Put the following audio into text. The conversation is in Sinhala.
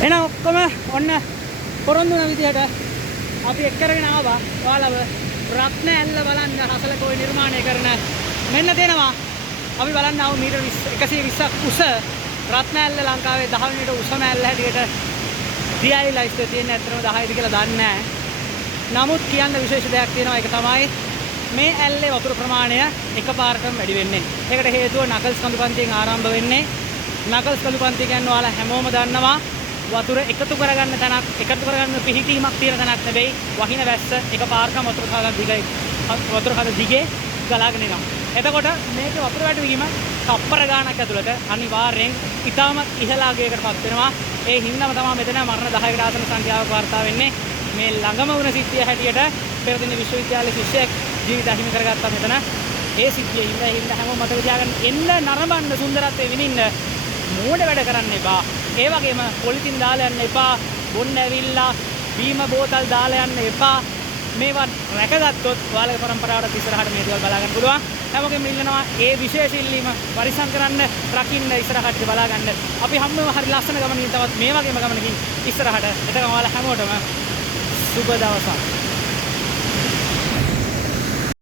එහෙනම් ඔක්කොම ඔන්න පොරොන්දු වෙන විදිහට අපි එක් කරගෙන ආවා. ඔයාලව රත්න ඇල්ල බලන්න හසලකෝයි නිර්මාණය කරන මෙන්න දෙනවා. අපි බලන්න ආව මීටර 120ක් උස රත්න ඇල්ල ලංකාවේ 10 වෙනිට උසම ඇල්ල හැටියට DI ලයිස්ට් එකේ තියෙන ඇත්තටම 10යිද කියලා දන්නේ නැහැ. නමුත් කියන්න විශේෂ දෙයක් තියෙනවා. ඒක තමයි මේ ඇල්ලේ වතුර ප්‍රමාණය එකපාරටම වැඩි වෙන්නේ. ඒකට හේතුව නකල්ස් කඳුපන්තියෙන් ආරම්භ වෙන්නේ. නකල්ස් කඳුපන්තිය කියන්නේ ඔයාලා හැමෝම දන්නවා වතුර එකතු කරගන්න තැනක්, එකතු කරගන්න පිහිටීමක් තියෙන තැනක් නෙවෙයි. වහින වැස්ස එකපාරටම වතුර කඳ දිගේ ගලාගෙන එනවා. එතකොට මේකේ වතුර වැඩිවීම තප්පර ගාණක් ඇතුළත අනිවාර්යෙන් ඉතාමත් ඉහළ අගයකටපත් වෙනවා. ඒ හින්දාම තමයි මෙතන මරණ 10කට ආසන්න සංඛ්‍යාවක් වාර්තා වෙන්නේ. මේ ළඟම වුණ සිද්ධිය හැටියට පෙරදින විශ්වවිද්‍යාලයේ ශිෂ්‍යයෙක් ජීවිත හිමි කරගත්තා මෙතන. ඒ සිද්ධිය හින්දා හැමෝම මතක තියාගන්න එන්න නරඹන්න සුන්දරත්වයේ විඳින්න මෝඩ වැඩ කරන්න එපා. ඒ වගේම පොලිතින් දාලා යන්න එපා. බොන්න ඇවිල්ලා බීම බෝතල් දාලා යන්න එපා. මේවා රැකගත්තොත් ඔයාලගේ පරම්පරාවට ඉස්සරහට මේ දේවල් බලා ගන්න පුළුවන්. හැමෝගෙම ඉල්ලනවා ඒ විශේෂ ඉල්ලීම පරිසම් කරන්න, රකින්න, ඉස්සරහට බලා ගන්න. අපි හැමෝම හරි ලස්සන ගමනකින් තවත් මේ වගේම ගමනකින් ඉස්සරහට. එතකම ඔයාලා හැමෝටම සුබ දවසක්.